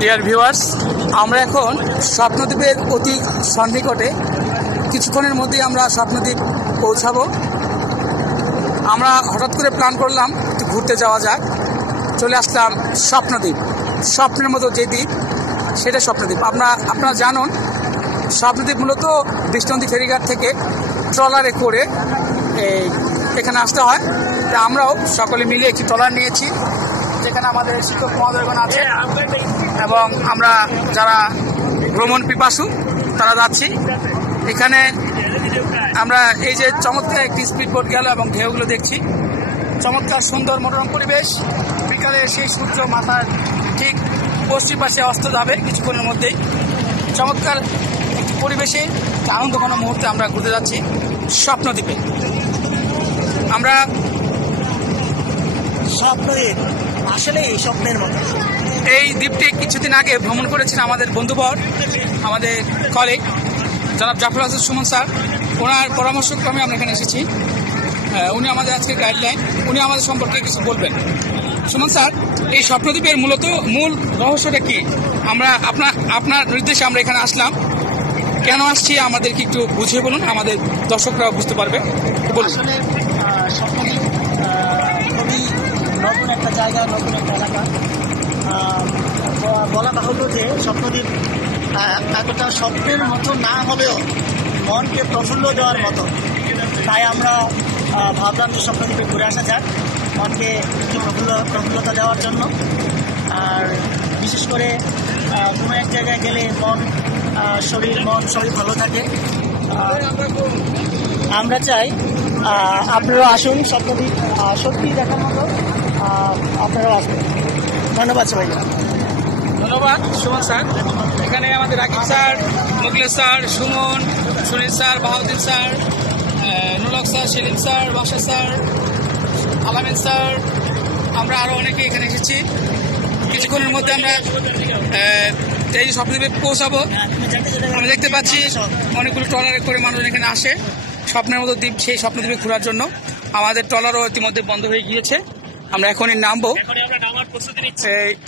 Dear viewers, আমরা এখন স্বপ্নদ্বীপের অতি সন্নিকটে। কিছুক্ষণের মধ্যেই আমরা স্বপ্নদ্বীপ পৌঁছাবো। আমরা হঠাৎ করে প্ল্যান করলাম একটু ঘুরতে যাওয়া যাক। চলে আসলাম স্বপ্নদ্বীপ। স্বপ্নের মতো যে দ্বীপ, সেটা স্বপ্নদ্বীপ। আপনারা জানুন, স্বপ্নদ্বীপ মূলত বিষ্ণুনদী ফেরিঘাট থেকে ট্রলারে করে এখানে আসতে হয়। তা আমরাও সকলে মিলে একটি ট্রলার নিয়েছি, যেখানে আমাদের শিক্ষক মহোদয়গণ আছে এবং আমরা যারা ভ্রমণ পিপাসু তারা যাচ্ছি। এখানে আমরা এই যে চমৎকার একটি স্পিড বোট গেল এবং ঢেউগুলো দেখছি। চমৎকার সুন্দর মনোরম পরিবেশ। বিকালে সেই সূর্য মাথার ঠিক পশ্চিম পাশে অস্ত যাবে কিছুক্ষণের মধ্যেই। চমৎকার একটি পরিবেশে আনন্দঘন মুহূর্তে আমরা ঘুরতে যাচ্ছি স্বপ্নদ্বীপে। আমরা স্বপ্নদ্বীপ আসলে এই স্বপ্নের মতো। এই দ্বীপটি কিছুদিন আগে ভ্রমণ করেছেন আমাদের বন্ধুবর, আমাদের কলিগ জনাব জাফর হাসান সুমন স্যার। ওনার পরামর্শক্রমে আমরা এখানে এসেছি। উনি আমাদের আজকে গাইডলাইন, উনি আমাদের সম্পর্কে কিছু বলবেন। সুমন স্যার, এই স্বপ্নদ্বীপের মূল রহস্যটা কি? আমরা আপনার নির্দেশে আমরা এখানে আসলাম। কেন আসছি আমাদেরকে একটু বুঝিয়ে বলুন, আমাদের দর্শকরা বুঝতে পারবে। আসলে স্বপ্নদ্বীপ খুবই নতুন একটা জায়গা, নতুন একটা এলাকা। বলা বাহুল্য যে স্বপ্নদ্বীপ এতটা স্বপ্নের মতো না হলেও মনকে প্রফুল্ল দেওয়ার মতো। তাই আমরা ভাবলাম যে স্বপ্নদ্বীপে ঘুরে আসা যাক, মনকে একটু প্রফুল্লতা দেওয়ার জন্য। আর বিশেষ করে কোনো এক জায়গায় গেলে মন মন সবই ভালো থাকে। আমরা চাই আপনারা আসুন স্বপ্নদ্বীপ, সত্যি দেখার মতো। আপনারাও আসবেন। ধন্যবাদ সবাইকে। ধন্যবাদ সুমন স্যার। এখানে আমাদের Rakib sir, Mukles sir, Suman, Sunil sir, Bahauddin sir, নুলক স্যার, সেলিম স্যার, বাসা স্যার, আলামিন স্যার, আমরা আরও অনেকে এখানে এসেছি। কিছুক্ষণের মধ্যে আমরা এই স্বপ্নদ্বীপে পৌঁছাবো। আমরা দেখতে পাচ্ছি অনেকগুলো ট্রলারে করে মানুষ এখানে আসে স্বপ্নের মতো দ্বীপ, সেই স্বপ্নদ্বীপে ঘোরার জন্য। আমাদের ট্রলারও ইতিমধ্যে বন্ধ হয়ে গিয়েছে। আমরা এখনই নামবো।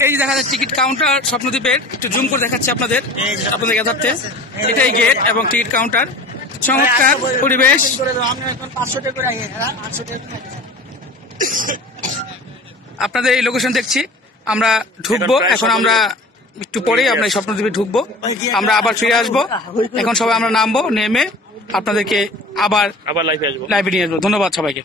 এই দেখা যাচ্ছে টিকিট কাউন্টার স্বপ্নদ্বীপের। একটু জুম করে দেখাচ্ছি আপনাদের যথার্থে। এটাই গেট এবং টিকিট কাউন্টার। চমৎকার পরিবেশ। আপনাদের এই লোকেশন দেখছি। আমরা ঢুকবো এখন। আমরা একটু পরেই আমরা এই স্বপ্নদ্বীপে ঢুকবো। আমরা আবার ফিরে আসবো। এখন সবাই আমরা নামবো, নেমে আপনাদেরকে আবার লাইভে নিয়ে আসবো। ধন্যবাদ সবাইকে।